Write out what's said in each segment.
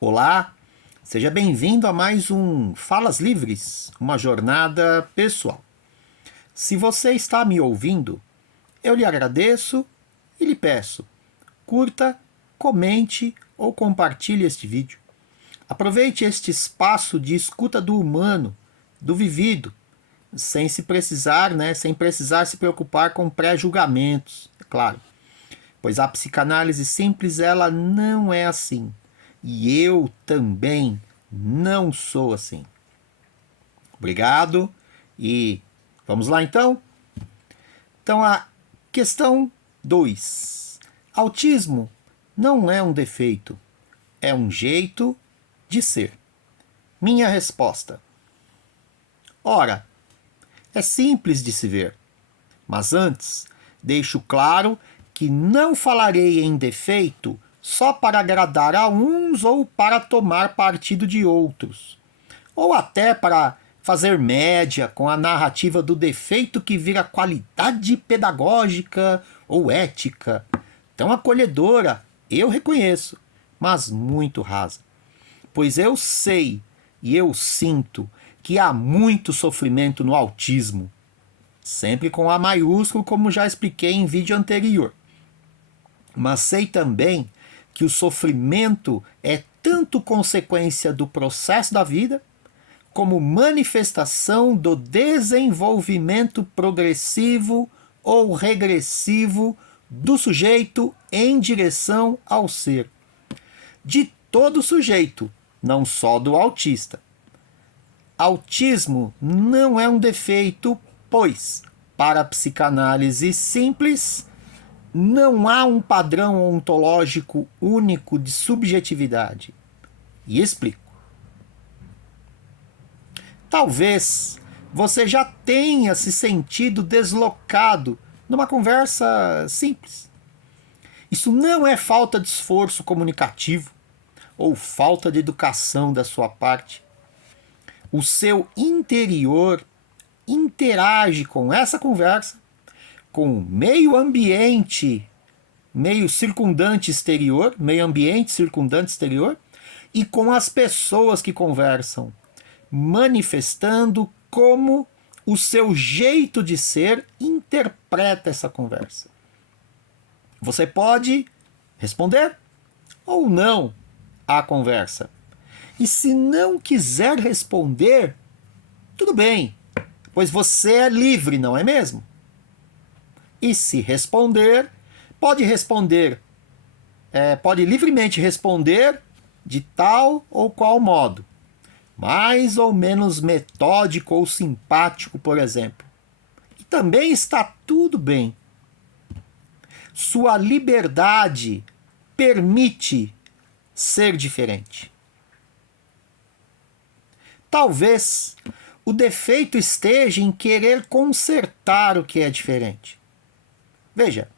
Olá, seja bem-vindo a mais um Falas Livres, uma jornada pessoal. Se você está me ouvindo, eu lhe agradeço e lhe peço, curta, comente ou compartilhe este vídeo. Aproveite este espaço de escuta do humano, do vivido, sem precisar se preocupar com pré-julgamentos, é claro. Pois a psicanálise simples, ela não é assim. E eu também não sou assim. Obrigado e vamos lá então? Então a questão 2. Autismo não é um defeito, é um jeito de ser. Minha resposta. Ora, é simples de se ver, mas antes deixo claro que não falarei em defeito só para agradar a uns ou para tomar partido de outros, ou até para fazer média com a narrativa do defeito que vira qualidade pedagógica ou ética. Tão acolhedora, eu reconheço, mas muito rasa. Pois eu sei e eu sinto que há muito sofrimento no autismo, sempre com A maiúsculo, como já expliquei em vídeo anterior. Mas sei também que o sofrimento é tanto consequência do processo da vida, como manifestação do desenvolvimento progressivo ou regressivo do sujeito em direção ao ser. De todo sujeito, não só do autista. Autismo não é um defeito, pois, para a psicanálise simples, não há um padrão ontológico único de subjetividade. E explico. Talvez você já tenha se sentido deslocado numa conversa simples. Isso não é falta de esforço comunicativo ou falta de educação da sua parte. O seu interior interage com essa conversa, com o meio ambiente, meio circundante exterior, meio ambiente circundante exterior, e com as pessoas que conversam, manifestando como o seu jeito de ser interpreta essa conversa. Você pode responder ou não à conversa. E se não quiser responder, tudo bem, pois você é livre, não é mesmo? E se responder, pode livremente responder de tal ou qual modo, mais ou menos metódico ou simpático, por exemplo. E também está tudo bem. Sua liberdade permite ser diferente. Talvez o defeito esteja em querer consertar o que é diferente. Veja,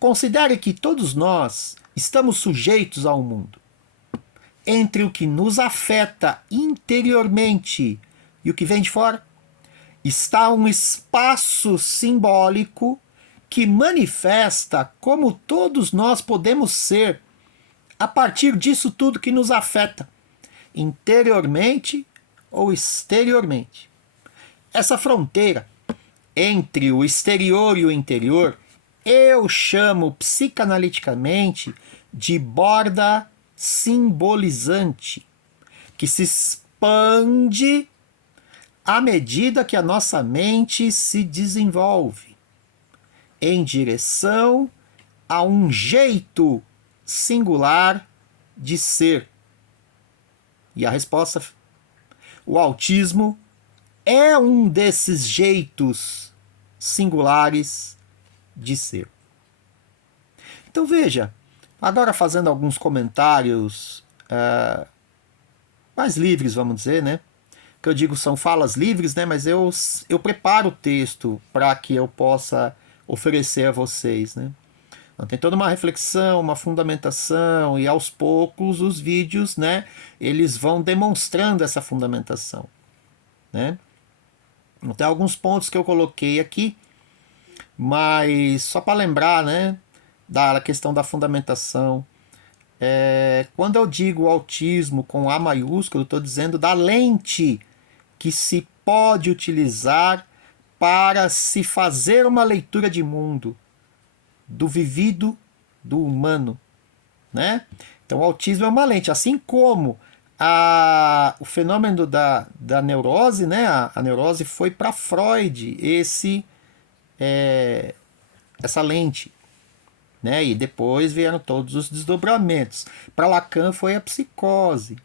considere que todos nós estamos sujeitos ao mundo. Entre o que nos afeta interiormente e o que vem de fora, está um espaço simbólico que manifesta como todos nós podemos ser a partir disso tudo que nos afeta, interiormente ou exteriormente. Essa fronteira entre o exterior e o interior eu chamo psicanaliticamente de borda simbolizante, que se expande à medida que a nossa mente se desenvolve em direção a um jeito singular de ser. E a resposta: o autismo é um desses jeitos singulares de ser. Então veja, agora fazendo alguns comentários mais livres, vamos dizer, né? Que eu digo são falas livres, né? Mas eu preparo o texto para que eu possa oferecer a vocês, né? Então, tem toda uma reflexão, uma fundamentação, e aos poucos os vídeos, né, eles vão demonstrando essa fundamentação, né? Tem alguns pontos que eu coloquei aqui, mas só para lembrar, né, da questão da fundamentação. Quando eu digo autismo com A maiúsculo, eu estou dizendo da lente que se pode utilizar para se fazer uma leitura de mundo, do vivido do humano, né? Então, o autismo é uma lente, assim como o fenômeno da neurose, né? A neurose foi para Freud essa lente, né? E depois vieram todos os desdobramentos. Para Lacan foi a psicose.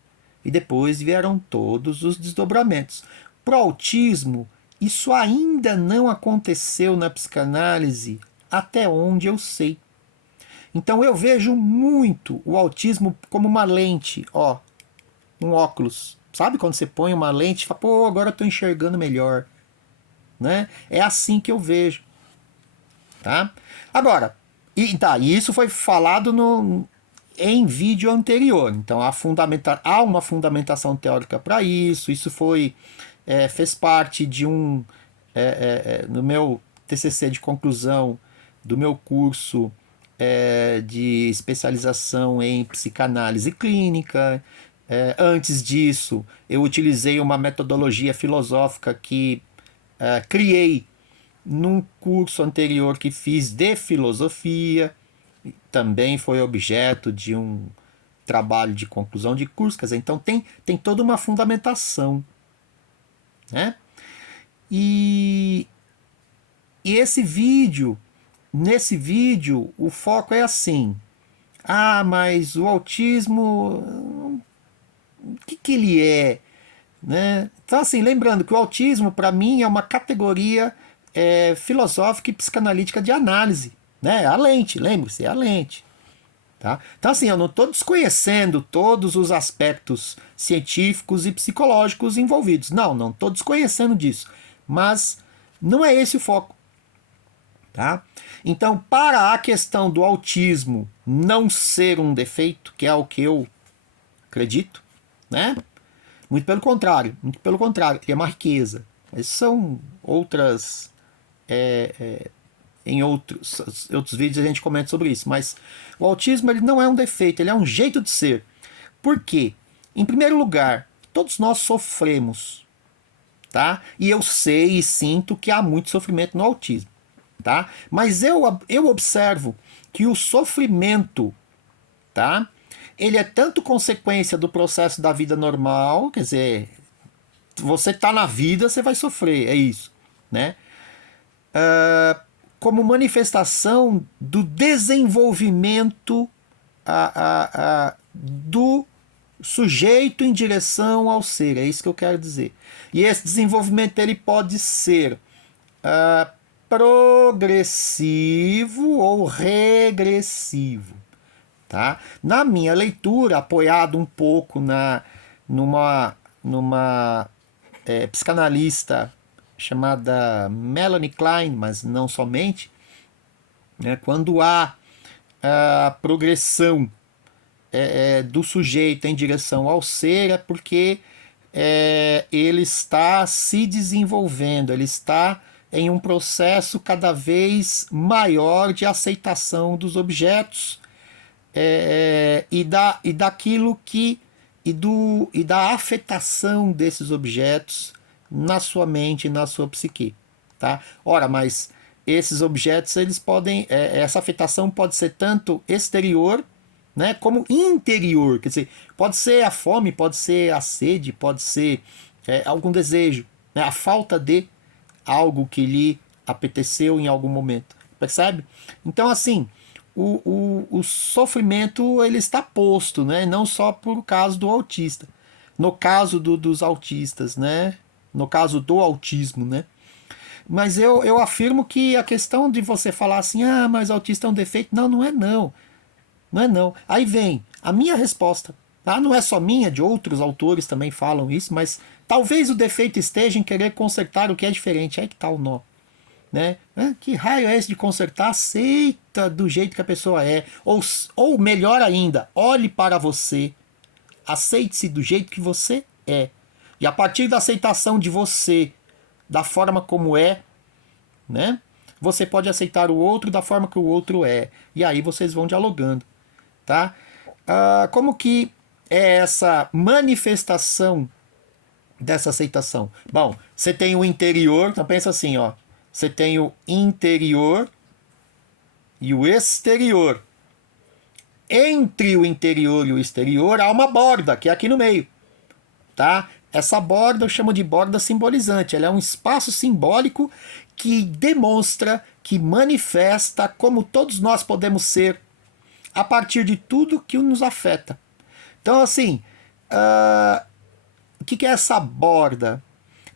E depois vieram todos os desdobramentos. Para o autismo, isso ainda não aconteceu na psicanálise, até onde eu sei. Então eu vejo muito o autismo como uma lente, ó, um óculos. Sabe quando você põe uma lente e fala, pô, agora eu estou enxergando melhor. Né? É assim que eu vejo. Tá? Agora, e isso foi falado em vídeo anterior. Então há uma fundamentação teórica para isso. Isso fez parte de no meu TCC de conclusão do meu curso de especialização em psicanálise clínica. Antes disso, eu utilizei uma metodologia filosófica que criei num curso anterior que fiz de filosofia, também foi objeto de um trabalho de conclusão de curso, quer dizer, então tem toda uma fundamentação, né? E nesse vídeo, o foco é assim, mas o autismo, o que ele é? Né? Então, assim, lembrando que o autismo, para mim, é uma categoria filosófica e psicanalítica de análise. Né? A lente, lembre-se, é a lente. Tá? Então, assim, eu não estou desconhecendo todos os aspectos científicos e psicológicos envolvidos. Não estou desconhecendo disso. Mas não é esse o foco. Tá? Então, para a questão do autismo não ser um defeito, que é o que eu acredito, né? Muito pelo contrário, ele é uma riqueza. Essas são outras. Em outros vídeos a gente comenta sobre isso, mas o autismo ele não é um defeito, ele é um jeito de ser. Por quê? Em primeiro lugar, todos nós sofremos, tá? E eu sei e sinto que há muito sofrimento no autismo, tá? Mas eu observo que o sofrimento, tá? Ele é tanto consequência do processo da vida normal, quer dizer, você tá na vida, você vai sofrer, é isso, né? Como manifestação do desenvolvimento do sujeito em direção ao ser, é isso que eu quero dizer. E esse desenvolvimento ele pode ser progressivo ou regressivo. Tá? Na minha leitura, apoiado um pouco numa psicanalista chamada Melanie Klein, mas não somente, né? Quando há a progressão do sujeito em direção ao ser, é porque ele está se desenvolvendo, ele está em um processo cada vez maior de aceitação dos objetos e daquilo e da afetação desses objetos na sua mente e na sua psique, tá? Ora, mas esses objetos eles podem essa afetação pode ser tanto exterior, né, como interior, quer dizer, pode ser a fome, pode ser a sede, pode ser algum desejo, né, a falta de algo que lhe apeteceu em algum momento, percebe? Então, assim, o sofrimento ele está posto, né? Não só por caso do autista. No caso dos autistas, né? No caso do autismo, né? Mas eu afirmo que a questão de você falar assim, mas autista é um defeito, não é não. Não é não. Aí vem a minha resposta. Tá? Não é só minha, de outros autores também falam isso, mas talvez o defeito esteja em querer consertar o que é diferente. Aí que tá o nó. Né? Que raio é esse de consertar? Aceita do jeito que a pessoa é. Ou melhor ainda, olhe para você. Aceite-se do jeito que você é. E a partir da aceitação de você, da forma como é, né? Você pode aceitar o outro da forma que o outro é. E aí vocês vão dialogando. Tá? como que é essa manifestação dessa aceitação? Bom, você tem o interior, então pensa assim, ó. Você tem o interior e o exterior. Entre o interior e o exterior há uma borda, que é aqui no meio, tá? Essa borda eu chamo de borda simbolizante. Ela é um espaço simbólico que demonstra, que manifesta como todos nós podemos ser a partir de tudo que nos afeta. Então, assim, o que é essa borda?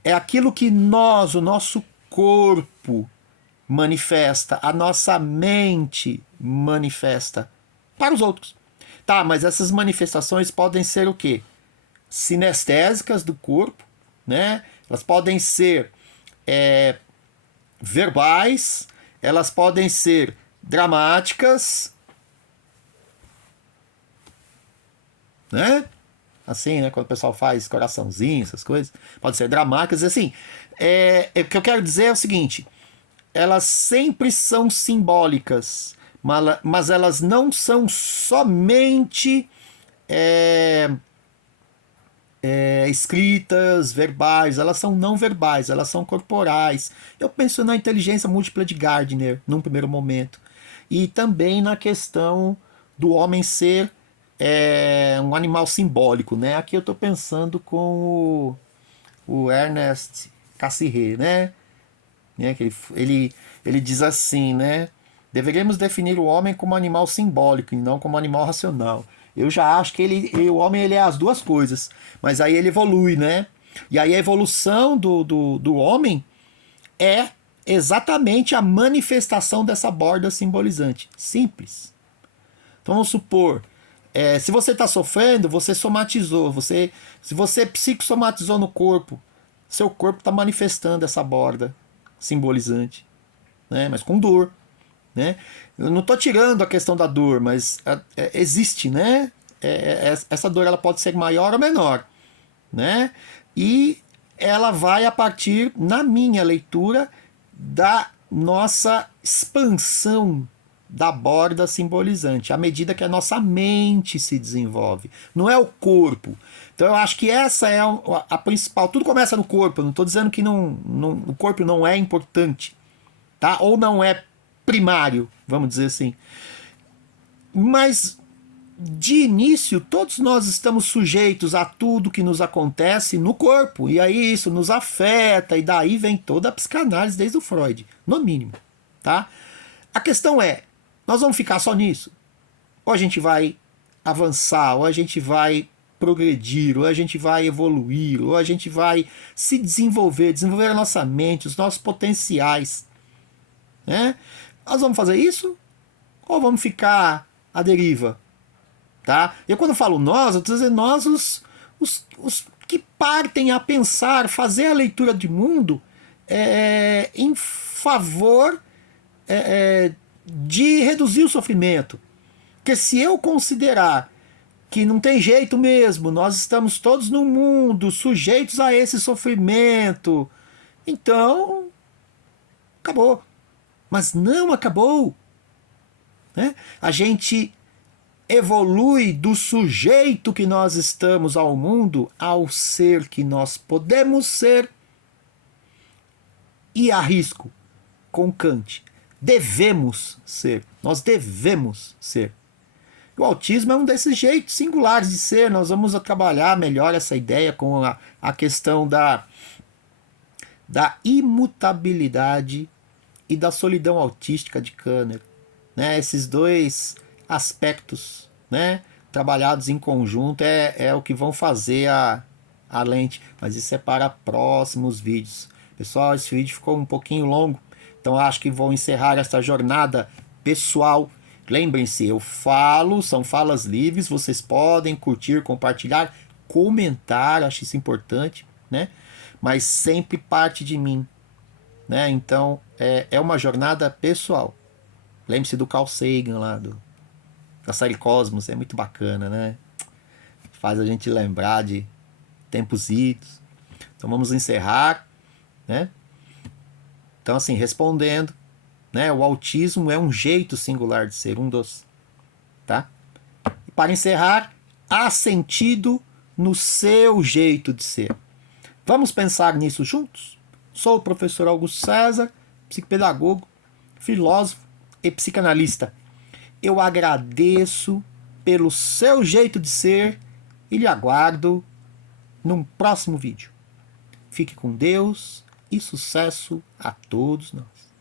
É aquilo que nós, o nosso corpo, manifesta, a nossa mente manifesta para os outros. Tá, mas essas manifestações podem ser o quê? Sinestésicas do corpo, né? Elas podem ser verbais, elas podem ser dramáticas, né? Assim, né? Quando o pessoal faz coraçãozinho, essas coisas, pode ser dramáticas, assim. O que eu quero dizer é o seguinte: elas sempre são simbólicas, mas elas não são somente escritas, verbais, elas são não verbais, elas são corporais. Eu penso na inteligência múltipla de Gardner, num primeiro momento, e também na questão do homem ser um animal simbólico, né? Aqui eu estou pensando com o Ernest Cassirer, né? Que ele diz assim, né? Deveríamos definir o homem como animal simbólico e não como animal racional. Eu já acho que o homem ele é as duas coisas, mas aí ele evolui, né? E aí a evolução do homem é exatamente a manifestação dessa borda simbolizante. Simples. Então vamos supor, se você está sofrendo, você somatizou. Se você psicossomatizou no corpo, seu corpo está manifestando essa borda simbolizante, né? Mas com dor. Né? Eu não estou tirando a questão da dor, mas existe, né? Essa dor ela pode ser maior ou menor, né? E ela vai a partir, na minha leitura, da nossa expansão da borda simbolizante, à medida que a nossa mente se desenvolve. Não é o corpo. Então eu acho que essa é a principal. Tudo começa no corpo. Eu não estou dizendo que o corpo não é importante, tá? Ou não é primário, vamos dizer assim. Mas de início, todos nós estamos sujeitos a tudo que nos acontece no corpo, e aí isso nos afeta, e daí vem toda a psicanálise desde o Freud, no mínimo, tá? A questão é, nós vamos ficar só nisso? Ou a gente vai avançar, ou a gente vai progredir, ou a gente vai evoluir, ou a gente vai se desenvolver a nossa mente, os nossos potenciais, né? Nós vamos fazer isso? Ou vamos ficar à deriva? Tá? Eu quando falo nós, eu estou dizendo nós, os que partem a pensar, fazer a leitura de mundo em favor de reduzir o sofrimento. Porque se eu considerar que não tem jeito mesmo, nós estamos todos no mundo sujeitos a esse sofrimento, então acabou. Mas não acabou. Né? A gente evolui do sujeito que nós estamos ao mundo ao ser que nós podemos ser. E arrisco com Kant, devemos ser. Nós devemos ser. O autismo é um desses jeitos singulares de ser. Nós vamos trabalhar melhor essa ideia com a questão da imutabilidade e da solidão autística de Kanner. Né? Esses dois aspectos, né, trabalhados em conjunto é o que vão fazer a lente, mas isso é para próximos vídeos. Pessoal, esse vídeo ficou um pouquinho longo, então acho que vou encerrar essa jornada pessoal. Lembrem-se, eu falo, são falas livres, vocês podem curtir, compartilhar, comentar, acho isso importante, né? Mas sempre parte de mim, né? Então é uma jornada pessoal. Lembre-se do Carl Sagan lá, da série Cosmos, é muito bacana, né? Faz a gente lembrar de tempos idos. Então vamos encerrar, né? Então assim, respondendo, né? O autismo é um jeito singular de ser, um dos, tá? Para encerrar, há sentido no seu jeito de ser. Vamos pensar nisso juntos? Sou o professor Augusto César, psicopedagogo, filósofo e psicanalista. Eu agradeço pelo seu jeito de ser e lhe aguardo num próximo vídeo. Fique com Deus e sucesso a todos nós.